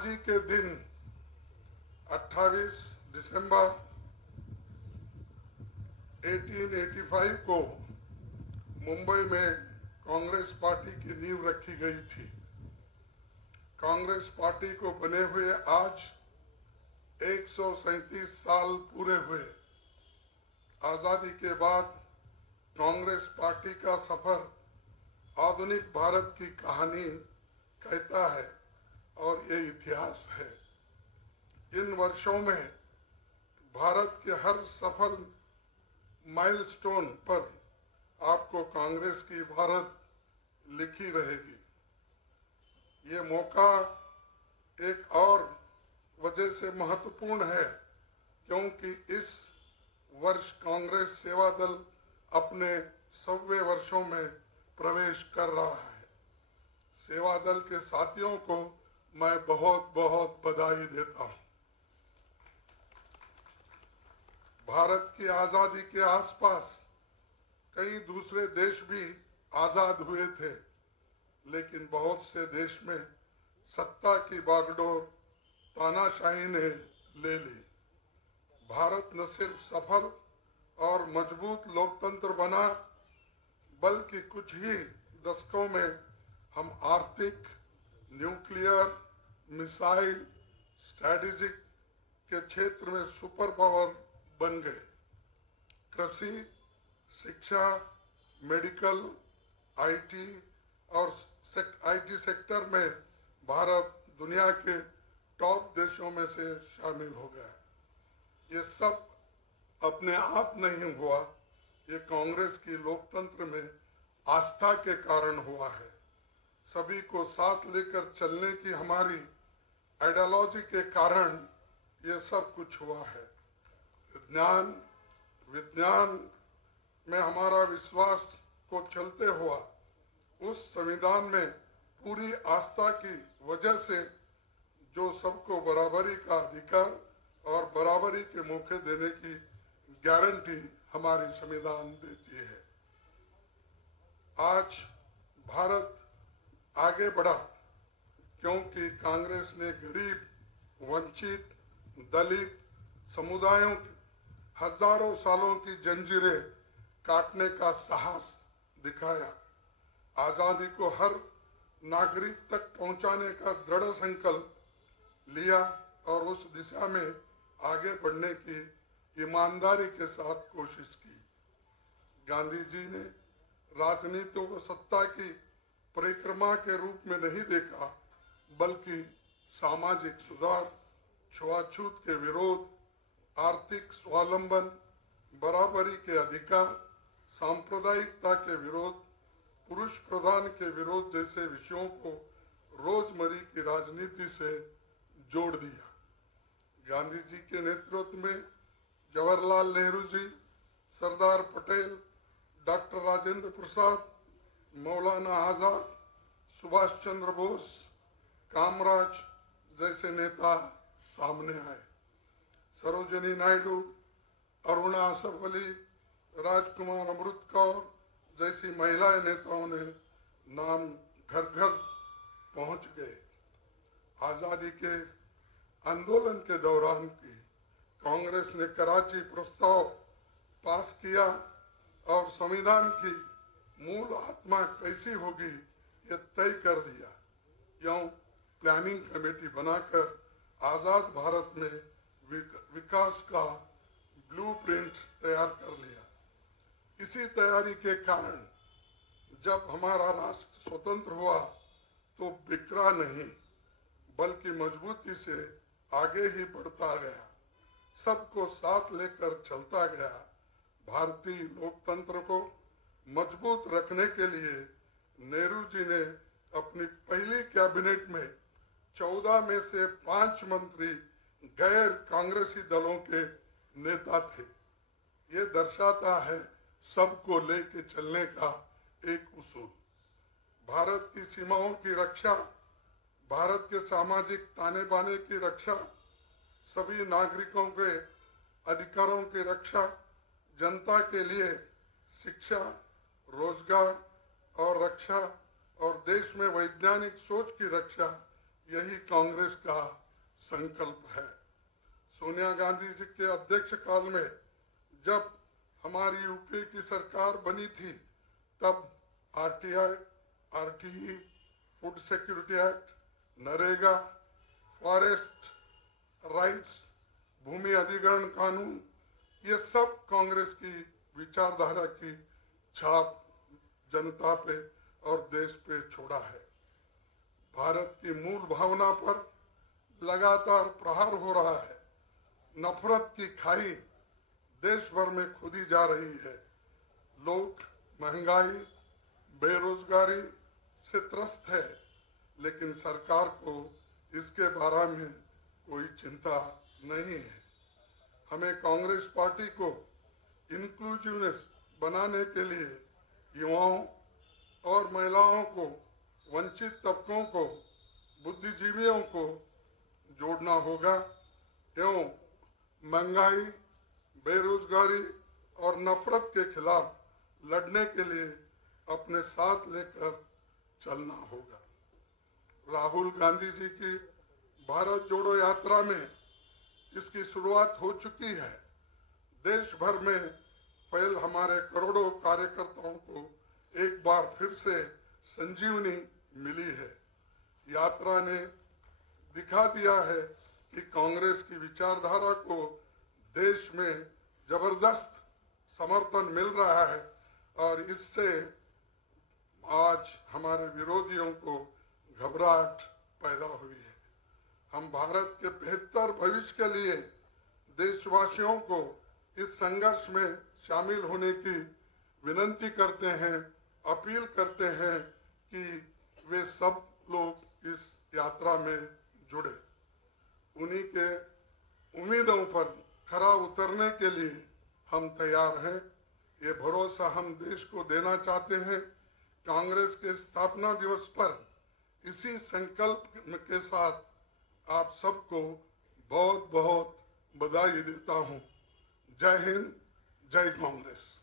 आज ही के दिन 28 दिसंबर 1885 को मुंबई में कांग्रेस पार्टी की नींव रखी गई थी। कांग्रेस पार्टी को बने हुए आज 137 साल पूरे हुए। आजादी के बाद कांग्रेस पार्टी का सफर आधुनिक भारत की कहानी कहता है और ये इतिहास है। इन वर्षों में भारत के हर सफल माइलस्टोन पर आपको कांग्रेस की भारत लिखी रहेगी। ये मौका एक और वजह से महत्वपूर्ण है क्योंकि इस वर्ष कांग्रेस सेवा दल अपने 100वें वर्षों में प्रवेश कर रहा है। सेवा दल के साथियों को मैं बहुत बहुत बधाई देता हूं। भारत की आजादी के आसपास कई दूसरे देश भी आजाद हुए थे, लेकिन बहुत से देश में सत्ता की बागडोर तानाशाही ने ले ली। भारत न सिर्फ सफल और मजबूत लोकतंत्र बना, बल्कि कुछ ही दशकों में हम आर्थिक, न्यूक्लियर, मिसाइल, स्ट्रैटेजिक के क्षेत्र में सुपर पावर बन गए। कृषि, शिक्षा, मेडिकल, आईटी और आईटी सेक्टर में भारत दुनिया के टॉप देशों में से शामिल हो गया। ये सब अपने आप नहीं हुआ, ये कांग्रेस की लोकतंत्र में आस्था के कारण हुआ है। सभी को साथ लेकर चलने की हमारी आइडियोलॉजी के कारण ये सब कुछ हुआ है। विज्ञान में हमारा विश्वास को चलते हुआ उस संविधान में पूरी आस्था की वजह से जो सबको बराबरी का अधिकार और बराबरी के मौके देने की गारंटी हमारी संविधान देती है। आज भारत आगे बढ़ा क्योंकि कांग्रेस ने गरीब, वंचित, दलित समुदायों की हजारों सालों की जंजीरें काटने का साहस दिखाया। आजादी को हर नागरिक तक पहुंचाने का दृढ़ संकल्प लिया और उस दिशा में आगे बढ़ने की ईमानदारी के साथ कोशिश की। गांधी जी ने राजनीति को सत्ता की परिक्रमा के रूप में नहीं देखा, बल्कि सामाजिक सुधार, छुआछूत के विरोध, आर्थिक स्वावलंबन, बराबरी के अधिकार, सांप्रदायिकता के विरोध, पुरुष प्रधान के विरोध जैसे विषयों को रोजमर्रा की राजनीति से जोड़ दिया। गांधी जी के नेतृत्व में जवाहरलाल नेहरू जी, सरदार पटेल, डॉक्टर राजेंद्र प्रसाद, मौलाना आजाद, सुभाष चंद्र बोस, कामराज जैसे नेता सामने आए। सरोजिनी नायडू, अरुणा असफ अली, राजकुमार अमृत कौर जैसी महिला नेताओं ने नाम घर घर पहुंच गए। आजादी के आंदोलन के दौरान की कांग्रेस ने कराची प्रस्ताव पास किया और संविधान की मूल आत्मा कैसी होगी ये तय कर दिया। यूं प्लानिंग कमेटी बनाकर आजाद भारत में विकास का ब्लूप्रिंट तैयार कर लिया। इसी तैयारी के कारण जब हमारा राष्ट्र स्वतंत्र हुआ तो बिखरा नहीं, बल्कि मजबूती से आगे ही बढ़ता गया, सबको साथ लेकर चलता गया। भारतीय लोकतंत्र को मजबूत रखने के लिए नेहरू जी ने अपनी पहली कैबिनेट में 14 में से 5 मंत्री गैर कांग्रेसी दलों के नेता थे। ये दर्शाता है सबको लेके चलने का एक उसूल। भारत की सीमाओं की रक्षा, भारत के सामाजिक ताने बाने की रक्षा, सभी नागरिकों के अधिकारों की रक्षा, जनता के लिए शिक्षा, रोजगार और रक्षा और देश में वैज्ञानिक सोच की रक्षा, यही कांग्रेस का संकल्प है। सोनिया गांधी जी के अध्यक्ष काल में जब हमारी यूपीए की सरकार बनी थी, तब RTI, RTE, food security act, NREGA, forest rights, भूमि अधिग्रहण कानून, ये सब कांग्रेस की विचारधारा की छाप जनता पे और देश पे छोड़ा है। भारत की मूल भावना पर लगातार प्रहार हो रहा है। नफरत की खाई देश भर में खुदी जा रही है। लोग महंगाई, बेरोजगारी से त्रस्त है, लेकिन सरकार को इसके बारे में कोई चिंता नहीं है। हमें कांग्रेस पार्टी को इंक्लूसिवनेस बनाने के लिए युवाओं और महिलाओं को, वंचित तबकों को, बुद्धिजीवियों को जोड़ना होगा एवं महंगाई, बेरोजगारी और नफरत के खिलाफ लड़ने के लिए अपने साथ लेकर चलना होगा। राहुल गांधी जी की भारत जोड़ो यात्रा में इसकी शुरुआत हो चुकी है। देश भर में पहल हमारे करोड़ों कार्यकर्ताओं को एक बार फिर से संजीवनी मिली है। यात्रा ने दिखा दिया है कि कांग्रेस की विचारधारा को देश में जबरदस्त समर्थन मिल रहा है और इससे आज हमारे विरोधियों को घबराहट पैदा हुई है। हम भारत के बेहतर भविष्य के लिए देशवासियों को इस संघर्ष में शामिल होने की विनती करते हैं, अपील करते हैं कि वे सब लोग इस यात्रा में जुड़े। उन्हीं के उम्मीदों पर खरा उतरने के लिए हम तैयार हैं। ये भरोसा हम देश को देना चाहते हैं। कांग्रेस के स्थापना दिवस पर इसी संकल्प के साथ आप सबको बहुत बहुत बधाई देता हूं। जय हिंद, जय कांग्रेस।